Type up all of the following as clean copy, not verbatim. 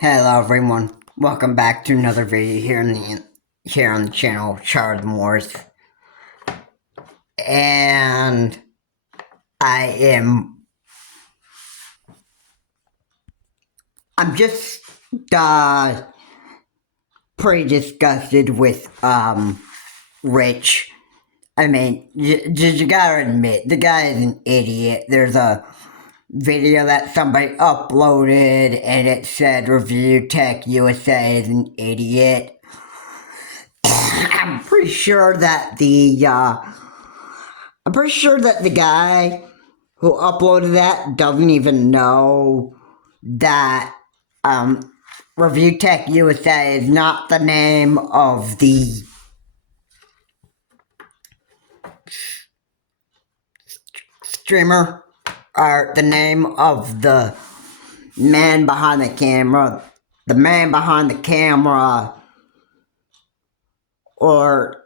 Hello everyone, welcome back to another video here on the channel Charles Morris, and I'm just pretty disgusted with Rich. I mean, you gotta admit the guy is an idiot. There's a video that somebody uploaded and it said Review Tech USA is an idiot. I'm pretty sure that the guy who uploaded that doesn't even know that Review Tech USA is not the name of the streamer or the name of the man behind the camera. The man behind the camera, or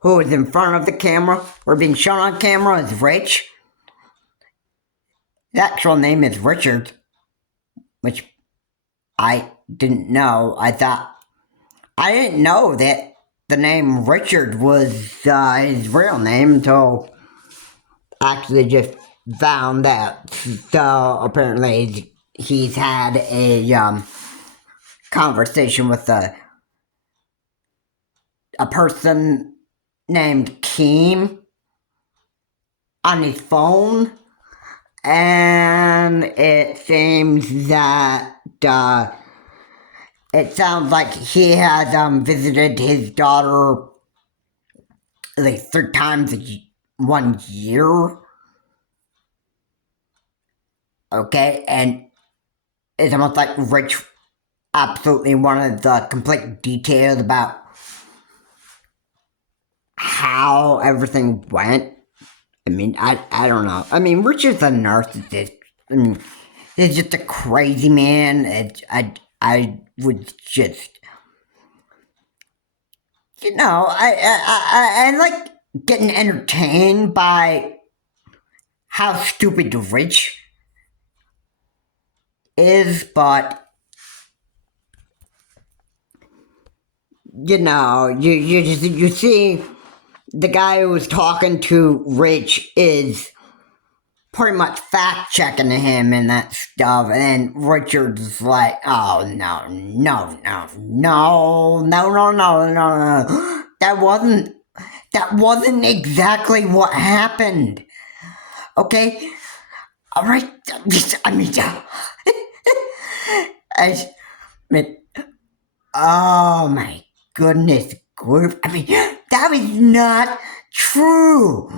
who is in front of the camera or being shown on camera, is Rich. His actual name is Richard, which I didn't know. I didn't know that the name Richard was his real name until actually just found out. So apparently he's had a conversation with a person named Keem on his phone, and it seems that it sounds like he has visited his daughter like 3 times in 1 year. Okay, and it's almost like Rich absolutely wanted the complete details about how everything went. I mean, I don't know. I mean, Richard's a narcissist. I mean, he's just a crazy man. I would just, I like getting entertained by how stupid Rich is, but you see, the guy who was talking to Rich is pretty much fact-checking him and that stuff, and Richard's like, oh, no, that wasn't exactly what happened, okay? Alright, I mean, oh my goodness, I mean, that is not true.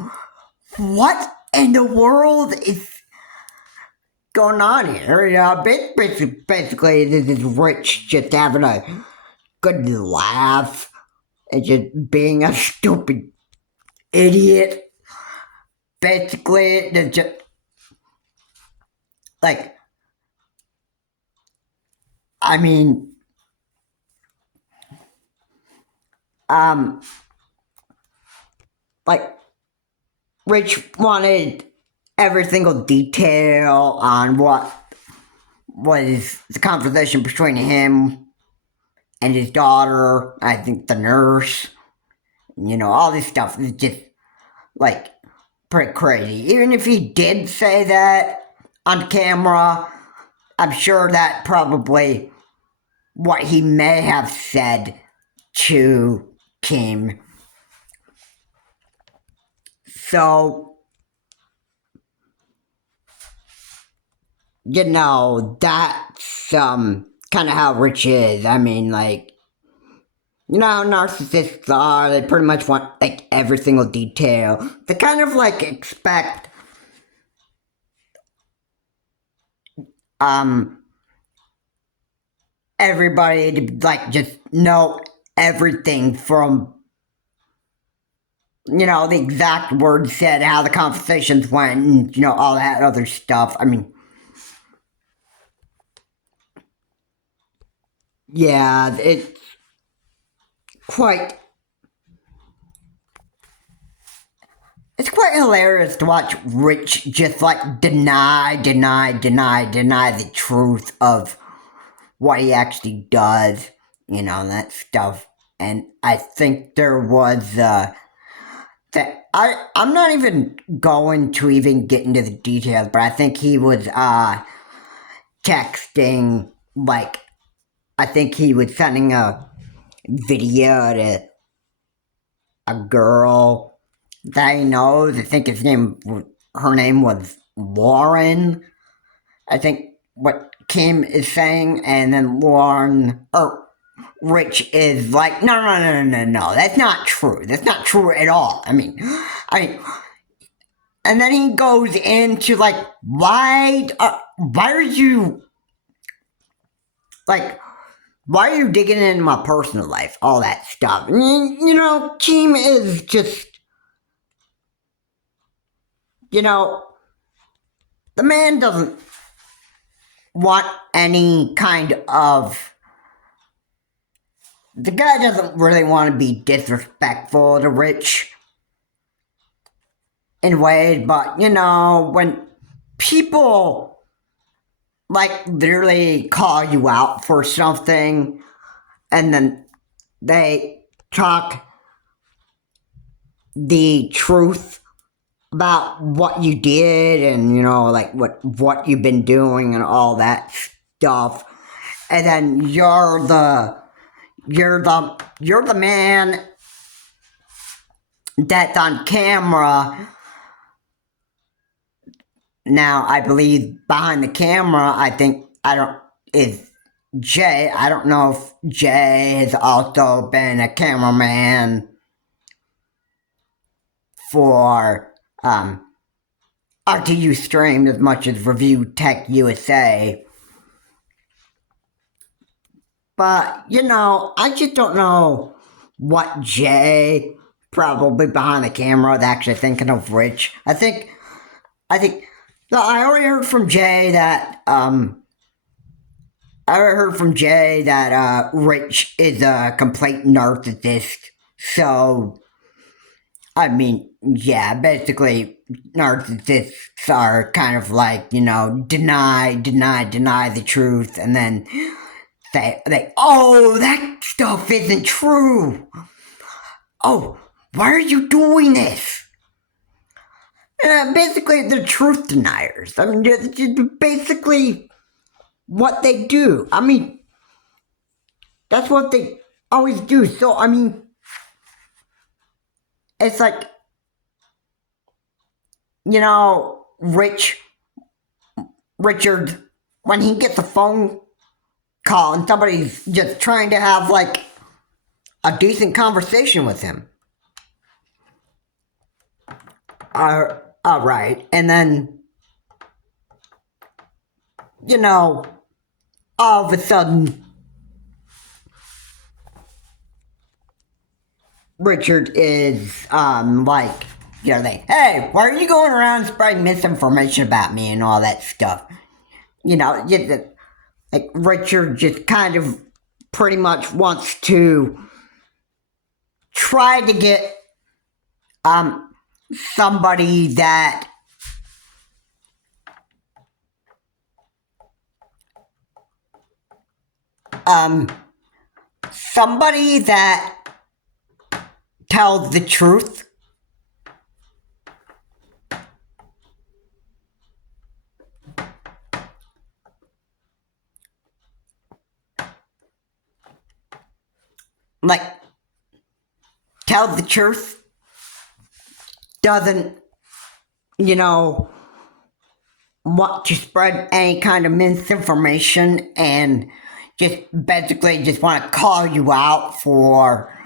What in the world is going on here? Basically, this is Rich just having a good laugh and just being a stupid idiot. Basically, it's just like, I mean, like, Rich wanted every single detail on what was the conversation between him and his daughter, I think the nurse, all this stuff is just, like, pretty crazy. Even if he did say that on camera, I'm sure that probably what he may have said to Kim. So, that's kind of how Rich is. I mean, like, how narcissists are. They pretty much want, like, every single detail. They kind of, like, expect everybody to, like, just know everything from, the exact words said, how the conversations went, and, all that other stuff. I mean, yeah, it's quite hilarious to watch Rich just, like, deny the truth of what he actually does, that stuff. And I think there was that I'm not even going to even get into the details, but I think he was texting, like, I think he was sending a video to a girl that he knows. I think her name was Lauren. I think what Kim is saying, and then Rich is like, no, that's not true. That's not true at all. I mean, and then he goes into like, why are you, like, why are you digging into my personal life? All that stuff. Kim is just, the man doesn't want any kind of, the guy doesn't really want to be disrespectful to Rich in ways, but when people like literally call you out for something and then they talk the truth about what you did and like what you've been doing and all that stuff, and then you're the man that's on camera. Now, I believe behind the camera, is Jay. I don't know if Jay has also been a cameraman for RTU Stream as much as Review Tech USA. But, I just don't know what Jay, probably behind the camera, is actually thinking of Rich. I think I already heard from Jay that Rich is a complete narcissist. So, I mean, yeah, basically, narcissists are kind of like, deny the truth, and then oh, that stuff isn't true. Oh, why are you doing this? Basically, they're truth deniers. I mean, it's basically what they do. I mean, that's what they always do. So, I mean, it's like, Richard, when he gets a phone call and somebody's just trying to have, like, a decent conversation with him. Alright, and then, all of a sudden, Richard is, like, hey, why are you going around spreading misinformation about me and all that stuff? Just, like, Richard just kind of pretty much wants to try to get, somebody that tells the truth. Like, tells the truth, doesn't, want to spread any kind of misinformation, and just basically just want to call you out for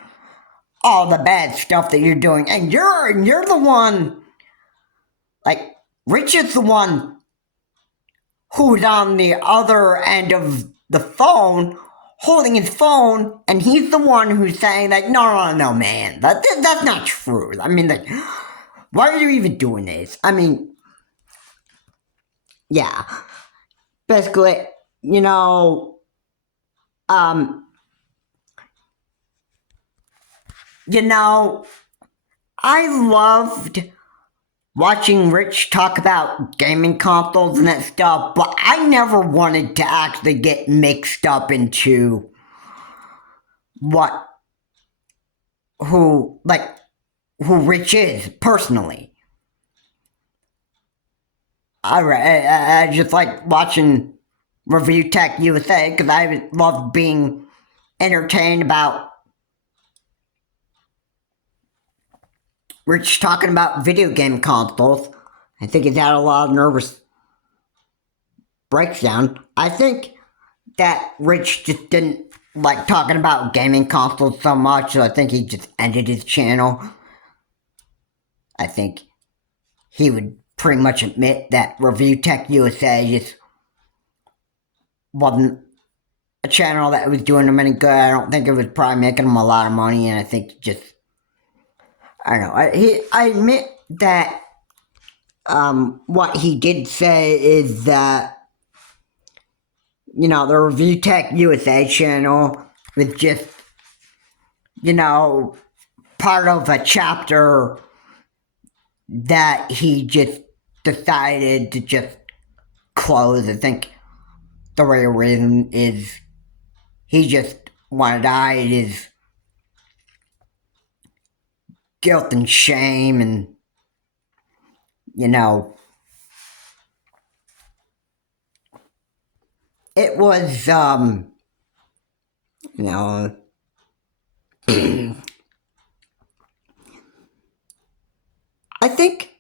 all the bad stuff that you're doing. And you're the one, like, Rich is the one who's on the other end of the phone, holding his phone, and he's the one who's saying that, no, man, that's not true. I mean, like, why are you even doing this? I mean, yeah, basically, I loved watching Rich talk about gaming consoles and that stuff, but I never wanted to actually get mixed up into who Rich is personally. I just like watching Review Tech USA because I love being entertained about Rich talking about video game consoles. I think he's had a lot of nervous breakdown. I think that Rich just didn't like talking about gaming consoles so much, so I think he just ended his channel. I think he would pretty much admit that Review Tech USA just wasn't a channel that was doing him any good. I don't think it was probably making him a lot of money, and I think just, I don't know. I admit that what he did say is that, the Review Tech USA channel was just, part of a chapter that he just decided to just close. I think the real reason is he just wanted to hide his guilt and shame, and it was I think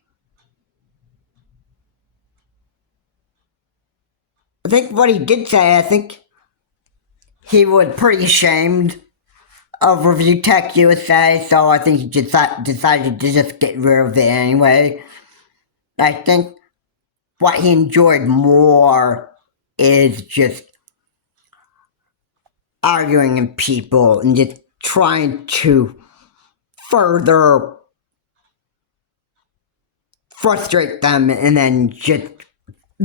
what he did say, I think he was pretty ashamed of Review Tech USA, so I think he just decided to just get rid of it anyway. I think what he enjoyed more is just arguing with people and just trying to further frustrate them, and then just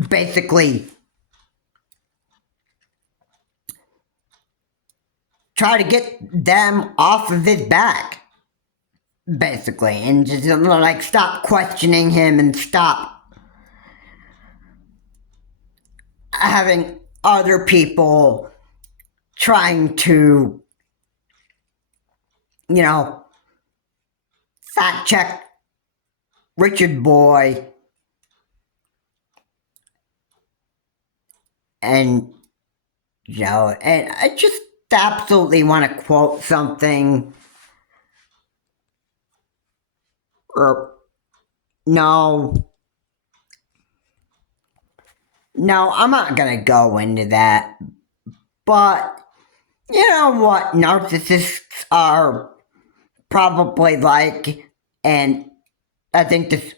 basically try to get them off of his back, basically, and just like stop questioning him and stop having other people trying to, fact check Richard Boy and and I just absolutely want to quote something, or no, I'm not gonna go into that, but you know what narcissists are probably like, and I think this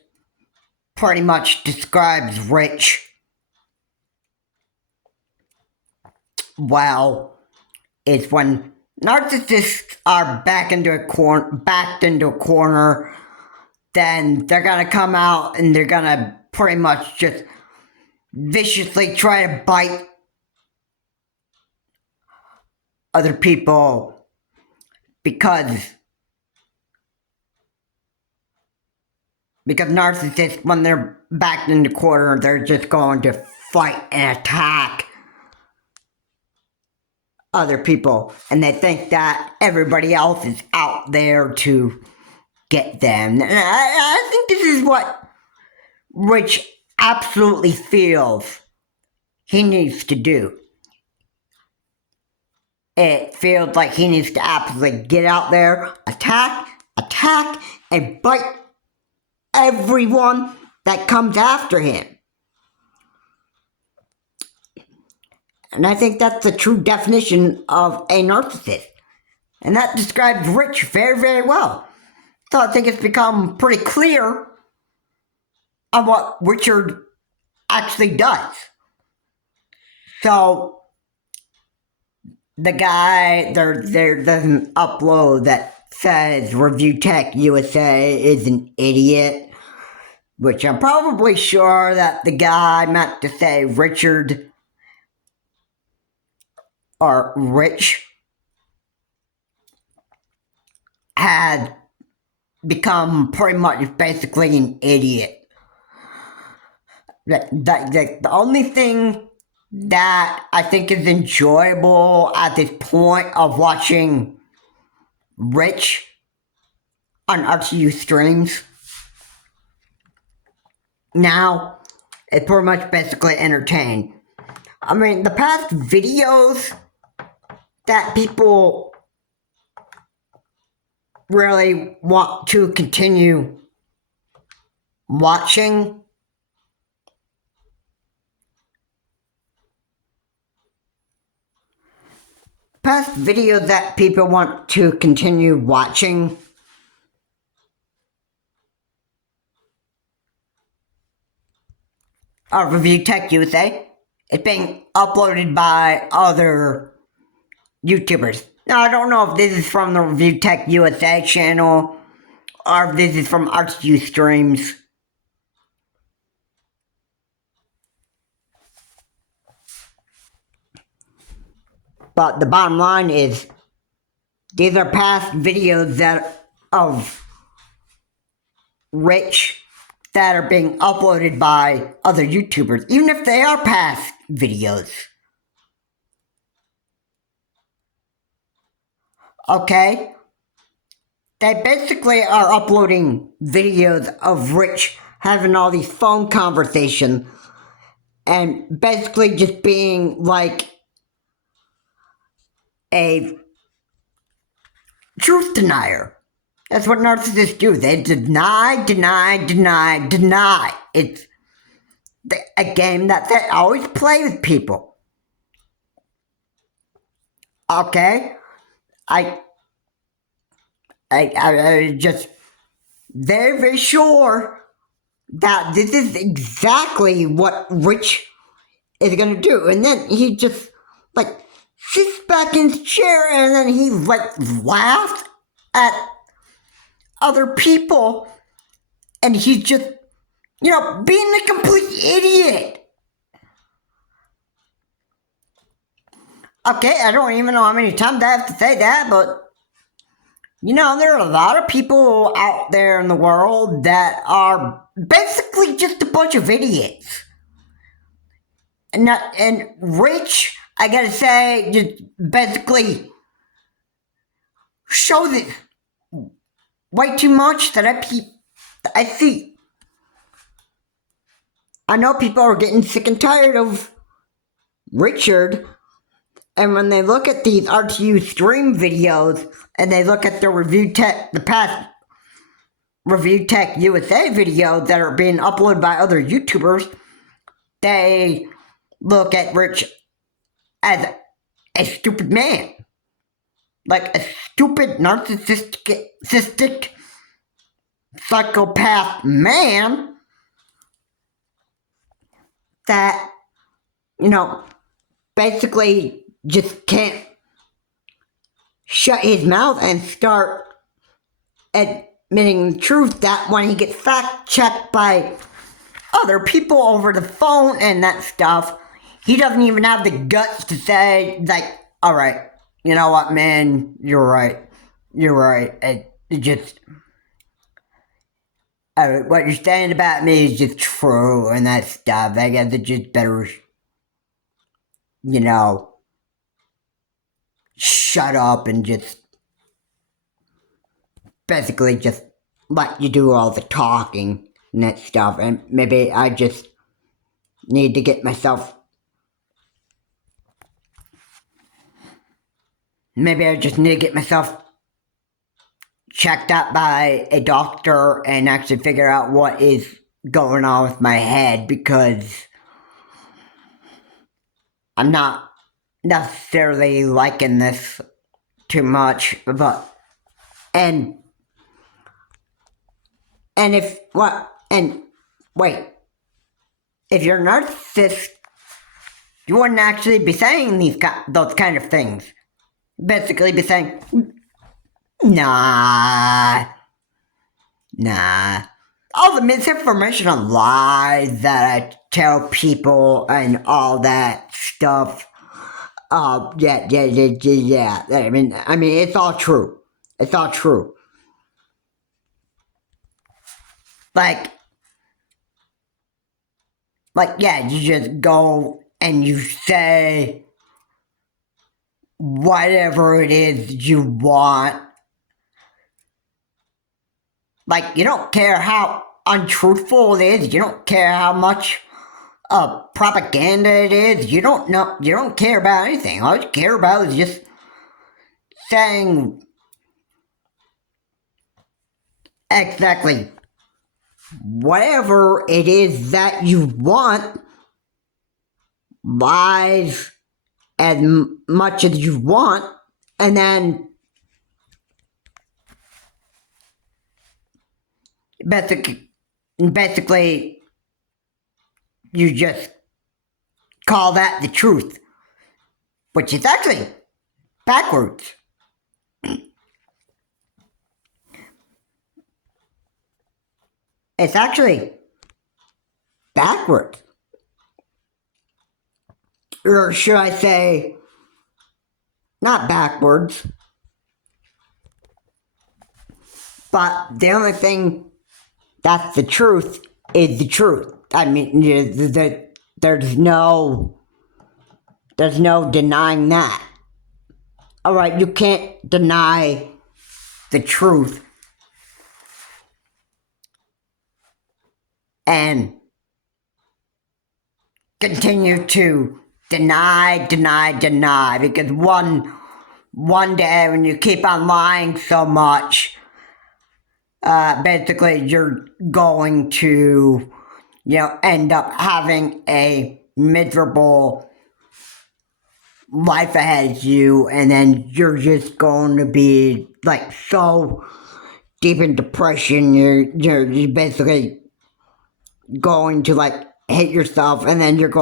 pretty much describes Rich well. It's when narcissists are backed into a corner, then they're gonna come out and they're gonna pretty much just viciously try to bite other people, because narcissists, when they're backed in the corner, they're just going to fight and attack other people, and they think that everybody else is out there to get them. And I think this is what Rich absolutely feels he needs to do. It feels like he needs to absolutely get out there, attack, and bite everyone that comes after him. And I think that's the true definition of a narcissist. And that describes Rich very, very well. So I think it's become pretty clear on what Richard actually does. So the guy there doesn't upload that says Review Tech USA is an idiot, which I'm probably sure that the guy meant to say Richard or Rich had become pretty much basically an idiot The only thing that I think is enjoyable at this point of watching Rich on RTU streams now is pretty much basically entertained. I mean, the past videos that people really want to continue watching are Review Tech USA. It's being uploaded by other YouTubers. Now, I don't know if this is from the Review Tech USA channel or if this is from RTU streams. But the bottom line is, these are past videos of Rich that are being uploaded by other YouTubers, even if they are past videos. Okay? They basically are uploading videos of Rich having all these phone conversations and basically just being like a truth denier. That's what narcissists do. They deny. It's a game that they always play with people. Okay? I just very, very sure that this is exactly what Rich is gonna do. And then he just, like, sits back in his chair and then he, like, laughs at other people and he's just, being a complete idiot. Okay, I don't even know how many times I have to say that, but there are a lot of people out there in the world that are basically just a bunch of idiots. And Rich, I gotta say, just basically shows it way too much that I see. I know people are getting sick and tired of Richard, and when they look at these RTU stream videos and they look at the past Review Tech USA videos that are being uploaded by other YouTubers, they look at Rich as a stupid man. Like a stupid, narcissistic, psychopath man that, basically just can't shut his mouth and start admitting the truth that when he gets fact-checked by other people over the phone and that stuff, he doesn't even have the guts to say, like, alright, you know what, man, you're right. It just, what you're saying about me is just true and that stuff. I guess it just better, shut up and just basically just let you do all the talking and that stuff. And maybe I just need to get myself checked out by a doctor and actually figure out what is going on with my head, because I'm not necessarily liking this too much. And if you're a narcissist, you wouldn't actually be saying those kind of things. Basically be saying, nah. All the misinformation and lies that I tell people and all that stuff. Yeah. I mean, it's all true. Like, like, yeah, you just go and you say whatever it is you want. Like, you don't care how untruthful it is. You don't care how much propaganda it is. You don't care about anything. All you care about is just saying exactly whatever it is that you want, lies as much as you want, and then basically you just call that the truth, which is actually backwards. It's actually backwards. Or should I say, not backwards, but the only thing that's the truth is the truth. I mean, there's no denying that. All right, you can't deny the truth and continue to deny, because one day when you keep on lying so much, basically you're going to, end up having a miserable life ahead of you, and then you're just going to be like so deep in depression. You're basically going to like hate yourself, and then you're just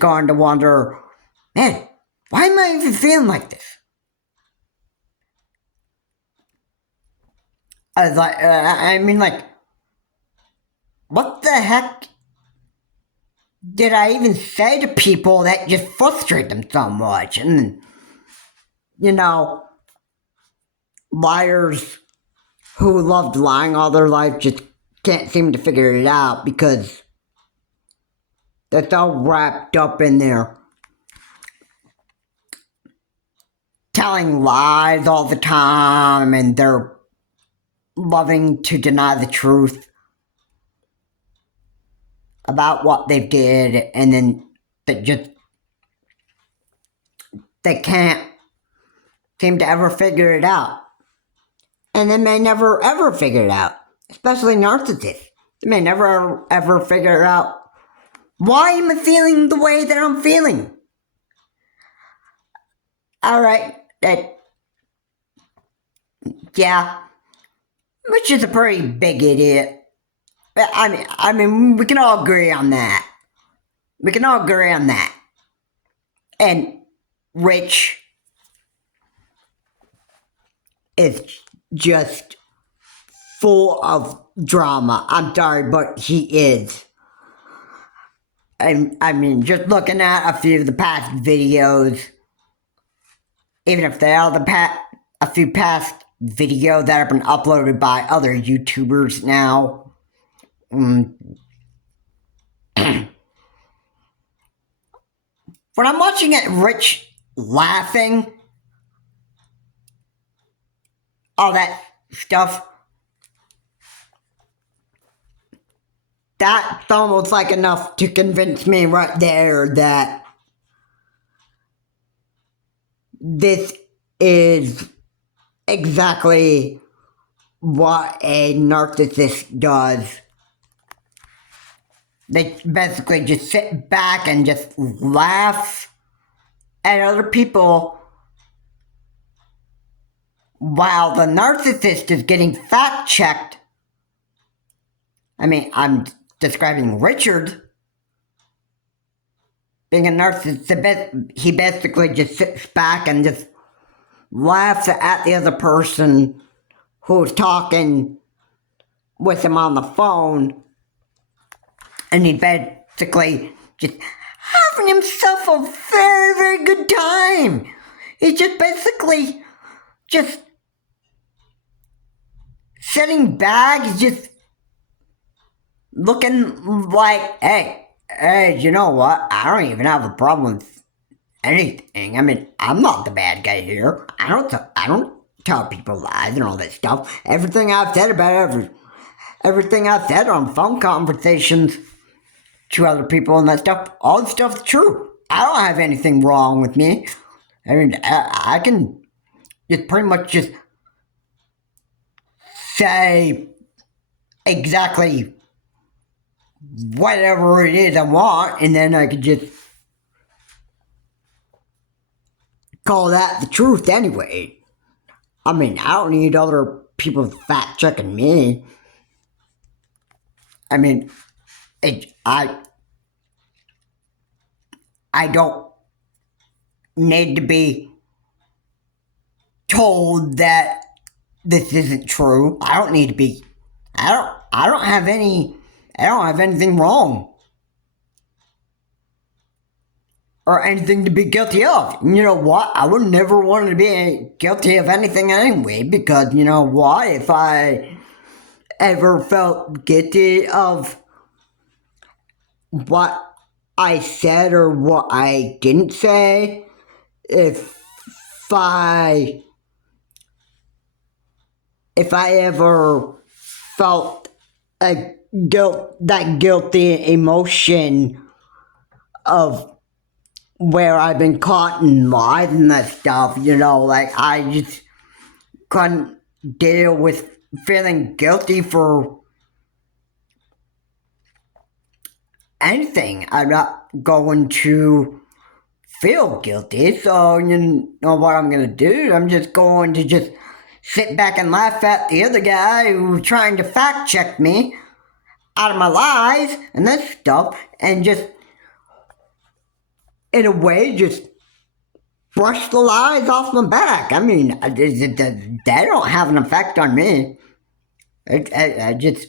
going to wonder, man, why am I even feeling like this? I mean, like, what the heck did I even say to people that just frustrate them so much? And, liars who loved lying all their life just can't seem to figure it out because they're so wrapped up in their telling lies all the time, and they're loving to deny the truth about what they did, and then they can't seem to ever figure it out. And they may never ever figure it out, especially narcissists. They may never ever figure out, why am I feeling the way that I'm feeling? All right, yeah, which is a pretty big idiot. I mean, we can all agree on that. And Rich is just full of drama. I'm sorry, but he is. I mean, just looking at a few of the past videos, even if they are a few past videos that have been uploaded by other YouTubers now, when I'm watching it, Rich laughing, all that stuff, that's almost like enough to convince me right there that this is exactly what a narcissist does. They basically just sit back and just laugh at other people while the narcissist is getting fact-checked. I mean, I'm describing Richard being a narcissist. He basically just sits back and just laughs at the other person who's talking with him on the phone, and he basically just having himself a very, very good time. He's just basically just sitting back, just looking like, hey, you know what? I don't even have a problem with anything. I mean, I'm not the bad guy here. I don't tell people lies and all that stuff. Everything I've said about everything I've said on phone conversations to other people and that stuff, all the stuff's true. I don't have anything wrong with me. I mean, I can just pretty much just say exactly whatever it is I want, and then I could just call that the truth anyway. I mean, I don't need other people fact checking me. I mean, I don't need to be told that this isn't true. I don't need to be. I don't have anything wrong or anything to be guilty of. You know what? I would never want to be guilty of anything anyway, because you know what? If I ever felt guilty of what I said or what I didn't say, if I ever felt that guilty emotion of where I've been caught in lies and that stuff, you know, like I just couldn't deal with feeling guilty for anything. I'm not going to feel guilty, so you know what I'm gonna do? I'm just going to just sit back and laugh at the other guy who's trying to fact check me out of my lies and that stuff, and just in a way just brush the lies off my back. I mean, they don't have an effect on me. I just,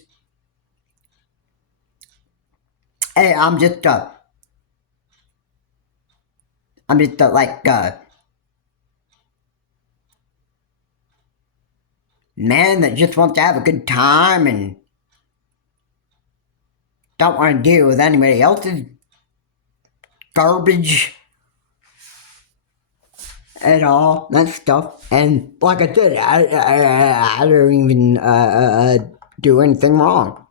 hey, I'm just like man that just wants to have a good time and don't want to deal with anybody else's garbage at all, that stuff. And like I said, I don't even do anything wrong.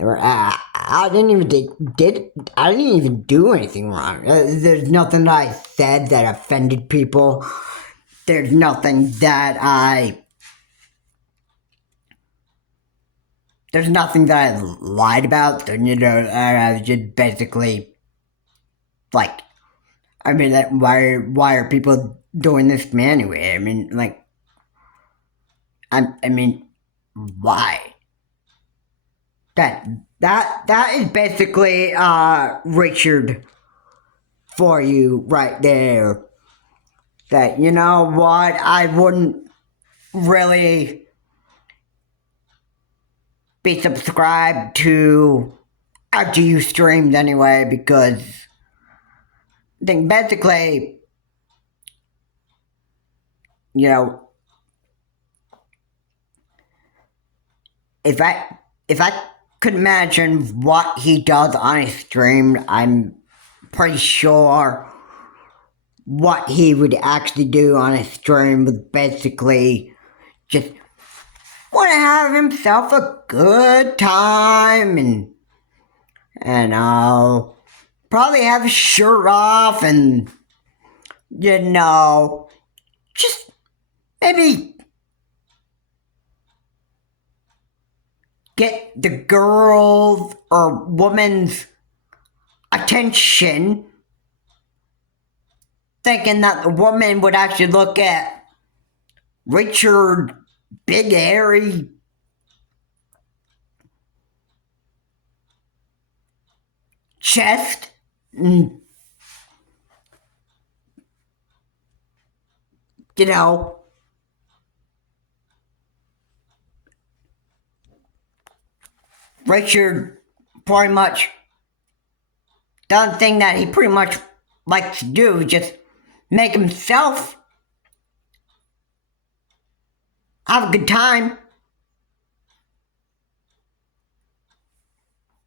I didn't even do anything wrong. There's nothing that I said that offended people. There's nothing that I lied about. You know, I was just basically like, I mean, why are people doing this to me anyway? I mean, like, I mean, why? That is basically Richard for you right there. That, you know what, I wouldn't really be subscribed to after you streamed anyway, because I think basically, you know, if I could imagine what he does on his stream, I'm pretty sure what he would actually do on his stream would basically just want to have himself a good time and probably have his shirt off and, you know, just maybe get the girl's or woman's attention, thinking that the woman would actually look at Richard big hairy chest and, you know, Richard pretty much done thing that he pretty much likes to do, just make himself have a good time.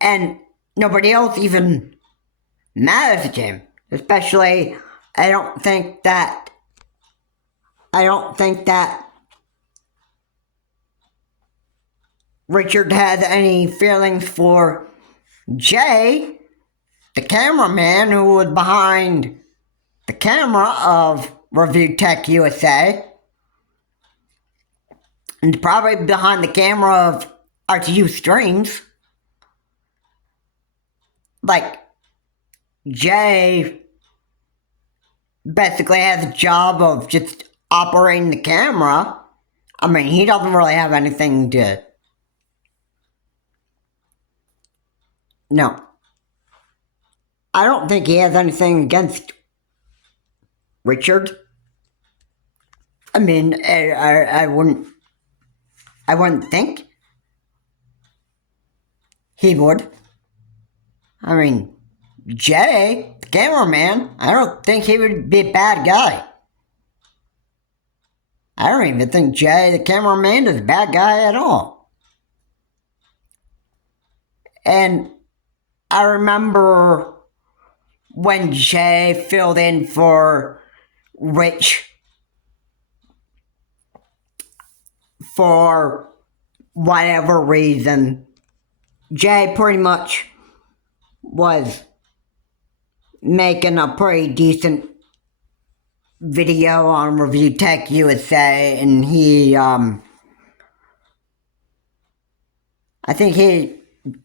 and nobody else even matters to him. Especially, I don't think that Richard had any feelings for Jay, the cameraman who was behind the camera of Review Tech USA, and probably behind the camera of RTU Streams. Like, Jay basically has a job of just operating the camera. I mean, he doesn't really have anything to... No. I don't think he has anything against Richard. I mean, I wouldn't think he would. I mean, Jay, the cameraman, I don't think he would be a bad guy. I don't even think Jay, the cameraman, is a bad guy at all. And I remember when Jay filled in for Rich for whatever reason, Jay pretty much was making a pretty decent video on Review Tech USA, and he, I think he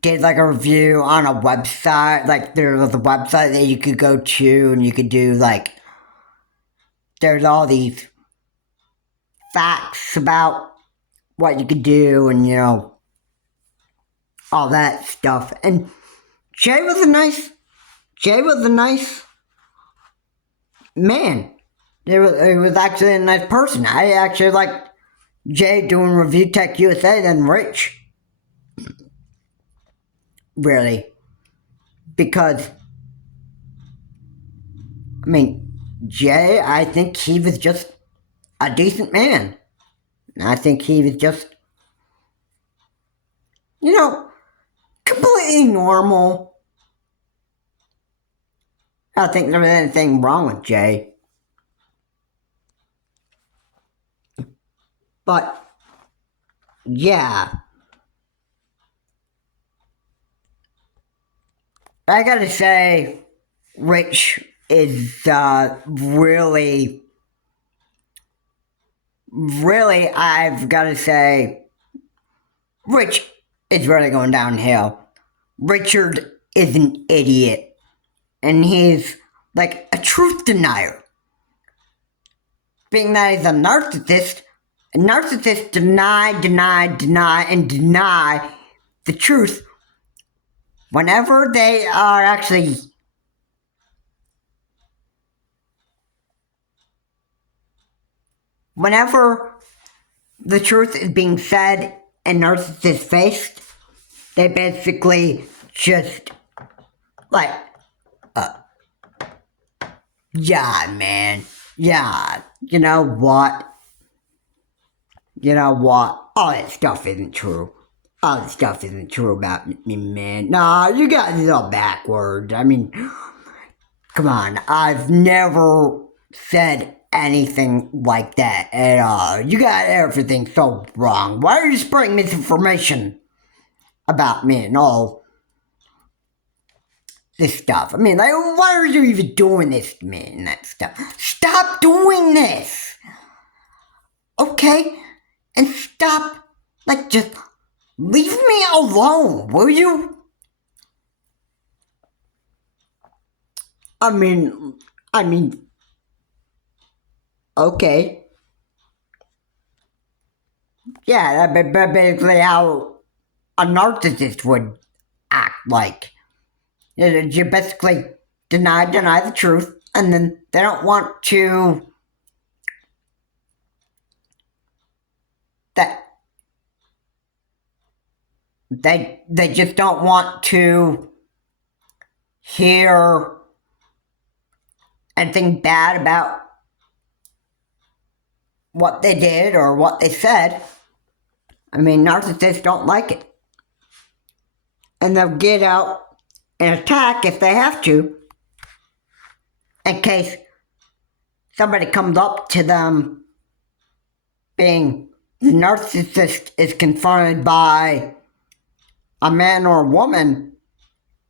did like a review on a website. Like, there was a website that you could go to, and you could do like, there's all these facts about what you could do, and all that stuff. And Jay was a nice man. He was actually a nice person. I actually liked Jay doing Review Tech USA than Rich. Really. Because, I mean, Jay, I think he was just a decent man. I think he was just, completely normal. I don't think there was anything wrong with Jay. But, yeah. I gotta say, Rich is really, I've gotta say, Rich is really going downhill. Richard is an idiot. And he's like a truth denier. Being that he's a narcissist deny the truth whenever they are actually whenever the truth is being said in narcissist face, they basically just like, yeah, man, yeah, you know what, all that stuff isn't true. All that stuff isn't true about me, man. Nah, you guys are all backwards. I mean, come on, I've never said anything like that at all. You got everything so wrong. Why are you spreading misinformation about me and all this stuff? I mean, like, why are you even doing this to me and that stuff? Stop doing this! Okay? And stop, like, just leave me alone, will you? I mean, okay. Yeah, that's basically how a narcissist would act like. You basically deny the truth, and then they don't want to... They just don't want to hear anything bad about what they did or what they said. I mean, narcissists don't like it. and they'll get out and attack if they have to, in case somebody comes up to them being the narcissist is confronted by a man or a woman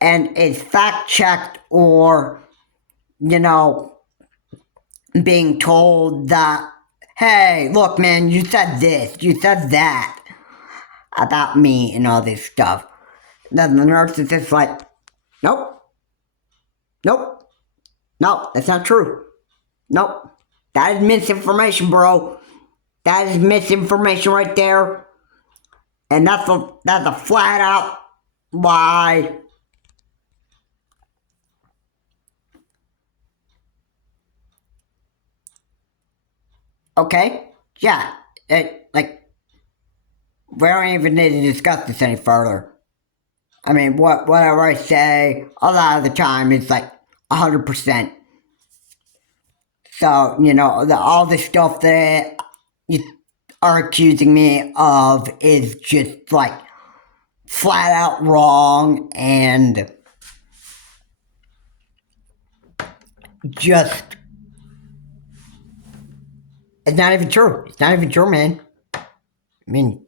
and is fact-checked or, being told that, hey, look, man, you said this, you said that about me and all this stuff. Then the narcissist is like, nope, no, that's not true. Nope, that is misinformation, bro. That is misinformation right there. And that's a flat out lie. Okay? Yeah. We don't even need to discuss this any further. I mean, whatever I say, a lot of the time, it's like 100%. So, all the stuff that you are accusing me of is just like flat out wrong and just, it's not even true. It's not even true, man. I mean,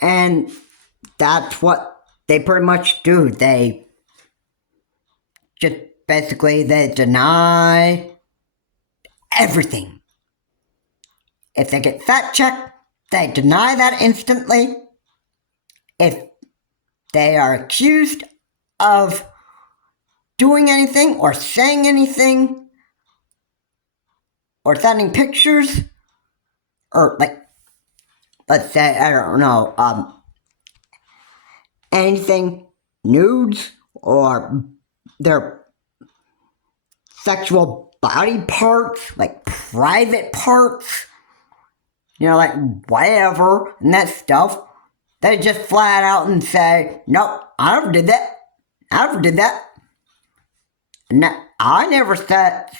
and that's what they pretty much do. They just basically, they deny everything. If they get fact checked, they deny that instantly. If they are accused of doing anything or saying anything or sending pictures or let's say, I don't know, anything, nudes or their sexual body parts, like private parts, like whatever, and that stuff, they just flat out and say, nope, I never did that. I never sent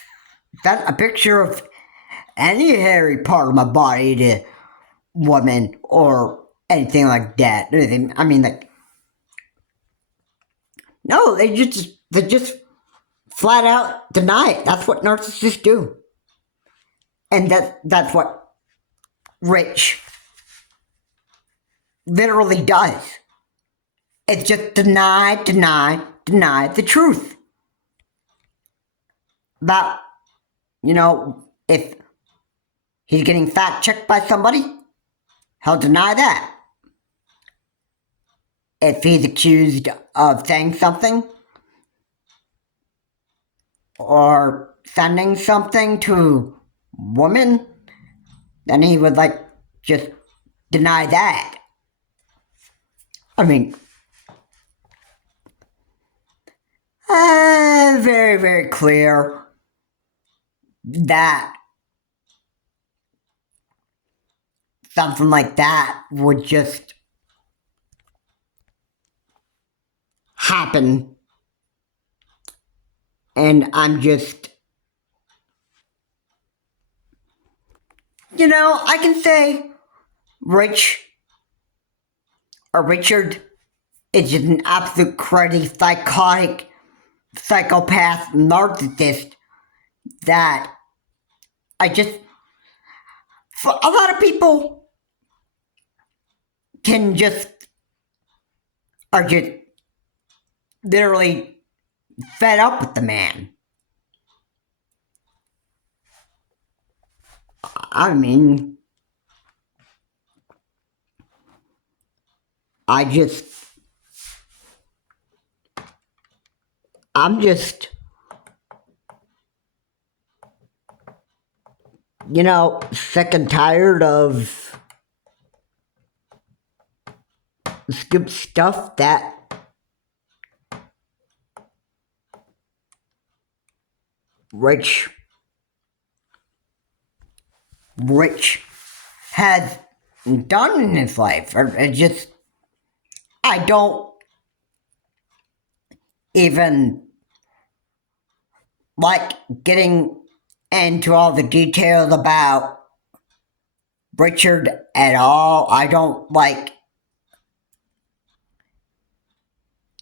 a picture of any hairy part of my body to women or anything like that. I mean, no, they just flat out deny it. That's what narcissists do. And that's what Rich literally does. It's just deny the truth. About, if he's getting fact checked by somebody, he'll deny that. If he's accused of saying something or sending something to a woman, then he would just deny that. I mean, very, very clear that something like that would just happen. And I'm just, I can say Richard is just an absolute crazy, psychotic, psychopath, narcissist that a lot of people are just literally fed up with the man. I mean, I'm just sick and tired of stupid stuff that Rich has done in his life. I don't even like getting into all the details about Richard at all. I don't like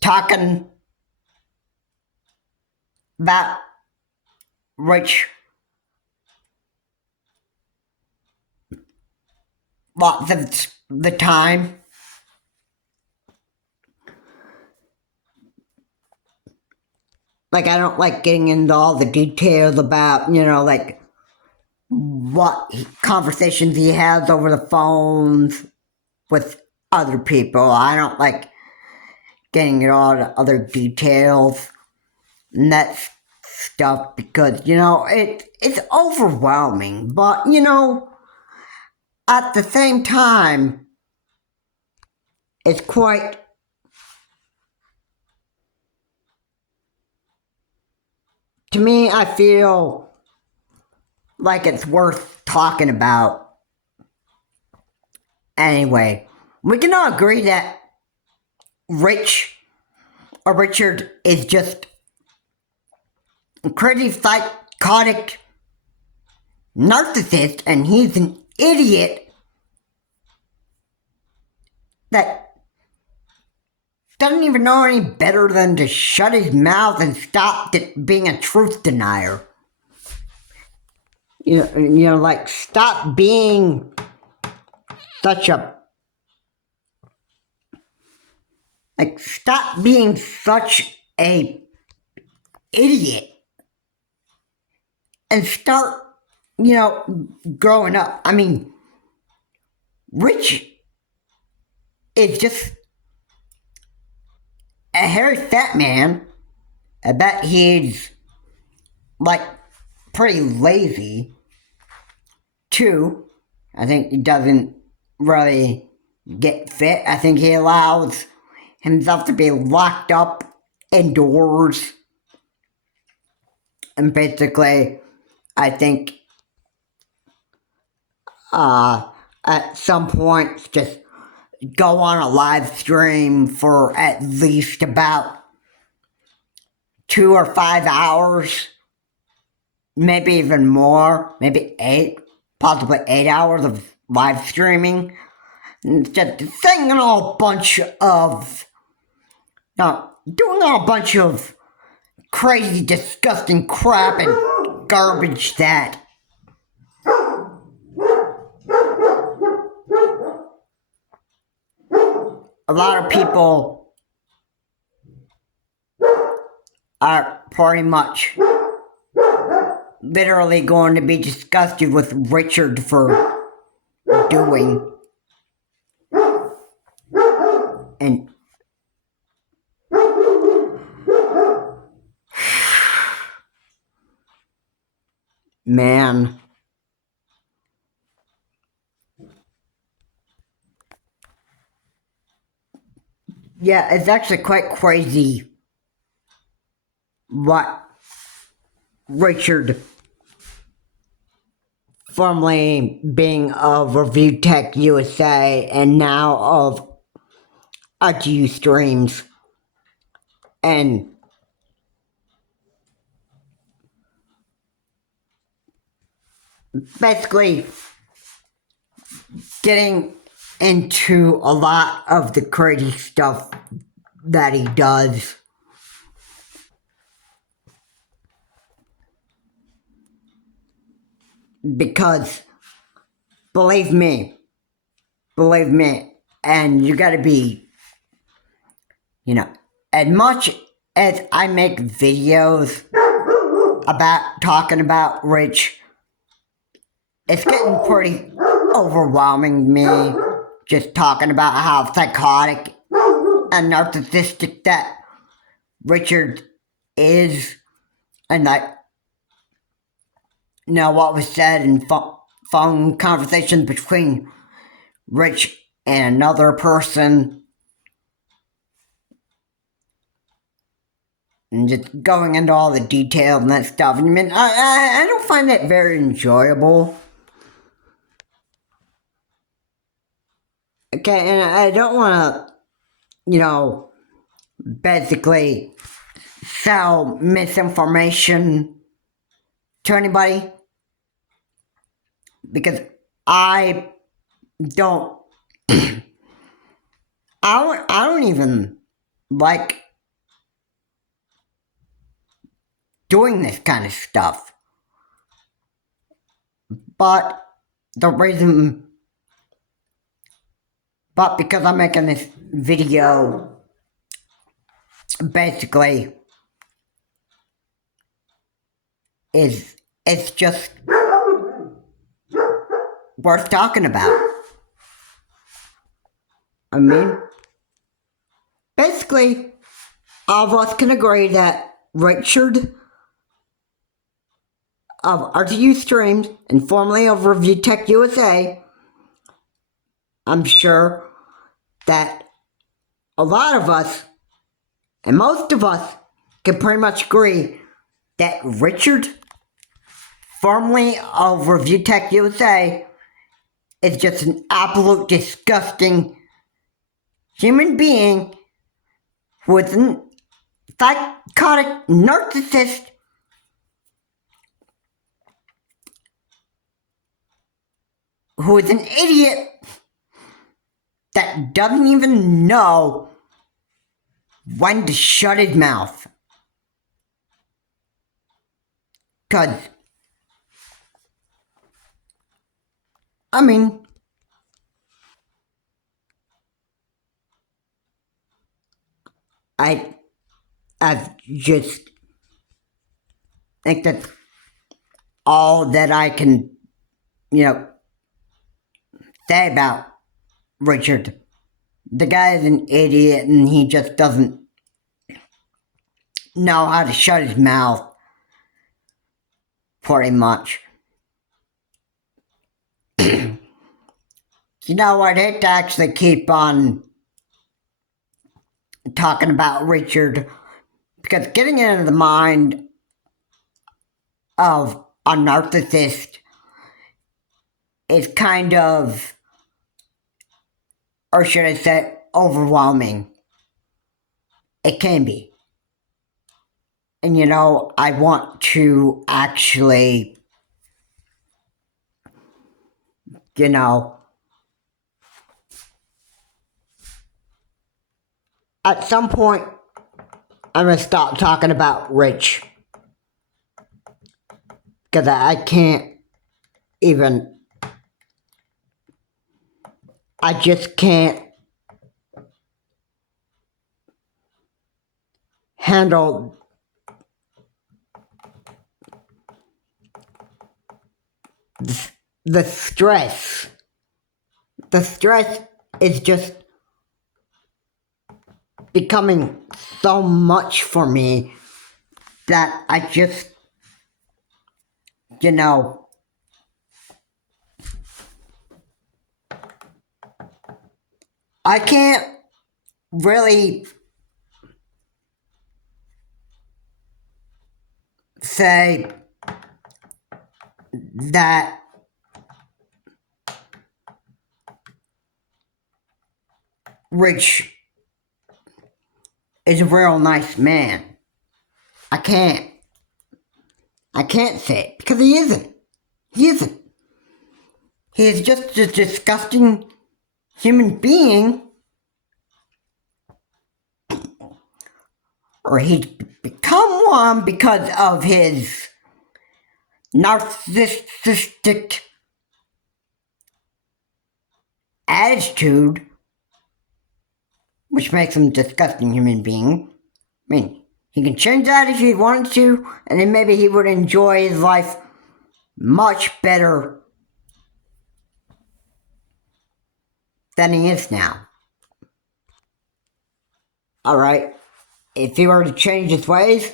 talking about Rich lots of the time. Like, I don't like getting into all the details about, like what conversations he has over the phones with other people. I don't like getting into all the other details and that stuff because, it's overwhelming. But, at the same time, it's quite to me, I feel like it's worth talking about. Anyway, we can all agree that Richard is just a crazy psychotic narcissist, and he's an idiot that doesn't even know any better than to shut his mouth and stop being a truth denier. Like, stop being such a... Like, stop being such a idiot and start, growing up. I mean, Rich is just a hairy fat man. I bet he's, like, pretty lazy, too. I think he doesn't really get fit. I think he allows himself to be locked up indoors. And basically, I think at some point, just go on a live stream for at least about 2 or 5 hours, maybe even more, maybe 8, possibly 8 hours of live streaming. Just saying a bunch of, doing a bunch of crazy, disgusting crap and garbage that a lot of people are pretty much literally going to be disgusted with Richard for doing. And man, yeah, it's actually quite crazy what Richard, formerly being of Review Tech USA and now of ITU Streams, and basically getting into a lot of the crazy stuff that he does. Because, believe me, and you gotta be, as much as I make videos about talking about Rich, it's getting pretty overwhelming to me, just talking about how psychotic and narcissistic that Richard is, and what was said in phone conversations between Rich and another person, and just going into all the details and that stuff. I mean, I don't find that very enjoyable. Okay, and I don't want to, basically sell misinformation to anybody, because I don't. I don't even like doing this kind of stuff. But because I'm making this video, basically, it's just worth talking about. I mean, basically, all of us can agree that Richard of RTU Streams and formerly of Review Tech USA, I'm sure that a lot of us, and most of us, can pretty much agree that Richard, formerly of Review Tech USA, is just an absolute disgusting human being who is a psychotic narcissist who is an idiot that doesn't even know when to shut his mouth. Cause, I mean, I just think that all that I can, say about Richard. The guy is an idiot and he just doesn't know how to shut his mouth, pretty much. I'd hate to actually keep on talking about Richard, because getting into the mind of a narcissist is kind of, or should I say, overwhelming. It can be. And I want to actually, at some point, I'm going to stop talking about Rich. Because I can't even, I just can't handle the stress. The stress is just becoming so much for me that I just, I can't really say that Rich is a real nice man. I can't say it, because he isn't. He isn't. He is just a disgusting human being, or he's become one because of his narcissistic attitude, which makes him a disgusting human being. I mean, he can change that if he wanted to, and then maybe he would enjoy his life much better than he is now. Alright? If he were to change his ways,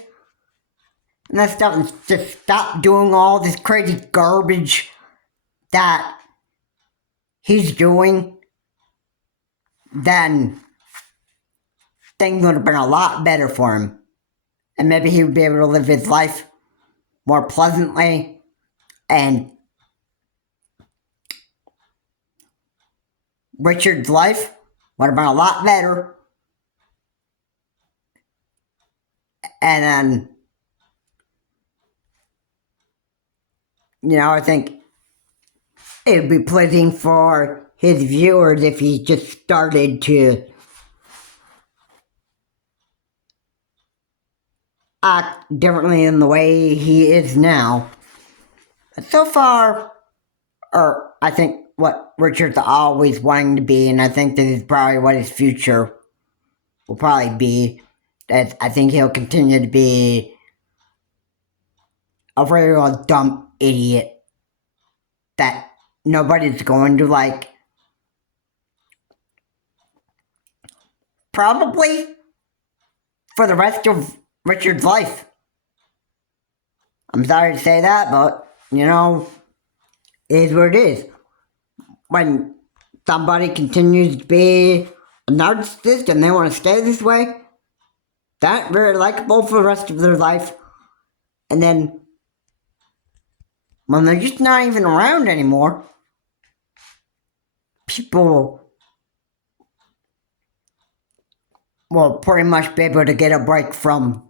and that stuff, and just stop doing all this crazy garbage that he's doing, then things would have been a lot better for him. And maybe he would be able to live his life more pleasantly, and Richard's life would have been a lot better. And then, I think it would be pleasing for his viewers if he just started to act differently in the way he is now. But so far, or I think what Richard's always wanting to be, and I think this is probably what his future will probably be, that I think he'll continue to be a real dumb idiot that nobody's going to like. Probably for the rest of Richard's life. I'm sorry to say that, but, you know, it is what it is. When somebody continues to be a narcissist and they want to stay this way, that very likable for the rest of their life. And then, when they're just not even around anymore, people will pretty much be able to get a break from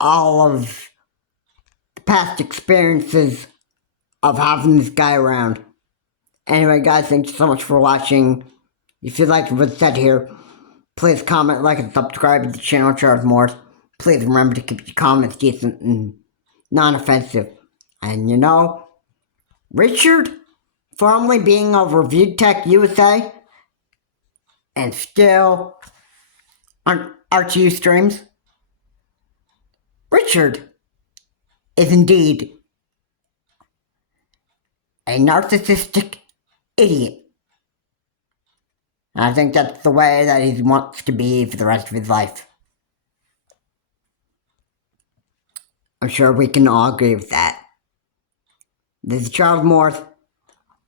all of the past experiences of having this guy around. Anyway, guys, thanks so much for watching. If you liked what's said here, please comment, like, and subscribe to the channel, Charles Morris. Please remember to keep your comments decent and non-offensive. And you know, Richard, formerly being of Review Tech USA, and still on RTU streams, Richard is indeed a narcissistic idiot. And I think that's the way that he wants to be for the rest of his life. I'm sure we can all agree with that. This is Charles Morris.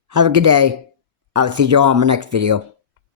Have a good day. I'll see you all in my next video.